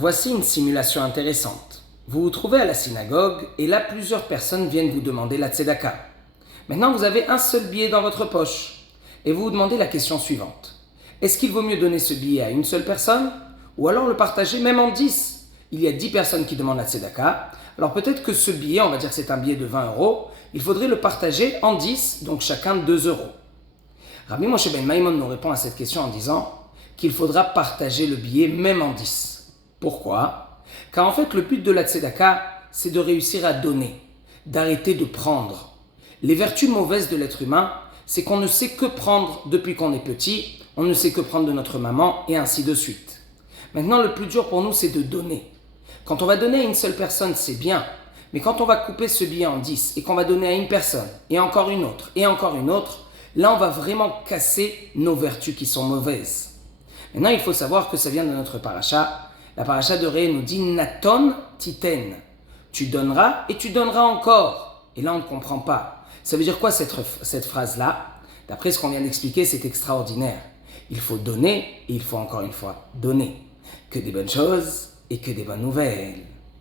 Voici une simulation intéressante. Vous vous trouvez à la synagogue et là plusieurs personnes viennent vous demander la tzedaka. Maintenant vous avez un seul billet dans votre poche et vous vous demandez la question suivante. Est-ce qu'il vaut mieux donner ce billet à une seule personne ou alors le partager même en 10? Il y a 10 personnes qui demandent la tzedaka, alors peut-être que ce billet, on va dire que c'est un billet de 20 €, il faudrait le partager en 10, donc chacun 2 €. Rabbi Moshe ben Maimon nous répond à cette question en disant qu'il faudra partager le billet même en 10. Pourquoi? Car en fait le but de la tzedaka, c'est de réussir à donner, d'arrêter de prendre. Les vertus mauvaises de l'être humain, c'est qu'on ne sait que prendre depuis qu'on est petit, on ne sait que prendre de notre maman et ainsi de suite. Maintenant le plus dur pour nous c'est de donner. Quand on va donner à une seule personne c'est bien, mais quand on va couper ce billet en 10 et qu'on va donner à une personne et encore une autre, là on va vraiment casser nos vertus qui sont mauvaises. Maintenant il faut savoir que ça vient de notre paracha. La paracha de Ré nous dit Naton titen. Tu donneras et tu donneras encore. Et là on ne comprend pas. Ça veut dire quoi cette phrase-là? D'après ce qu'on vient d'expliquer, c'est extraordinaire. Il faut donner et il faut encore une fois donner. Que des bonnes choses et que des bonnes nouvelles.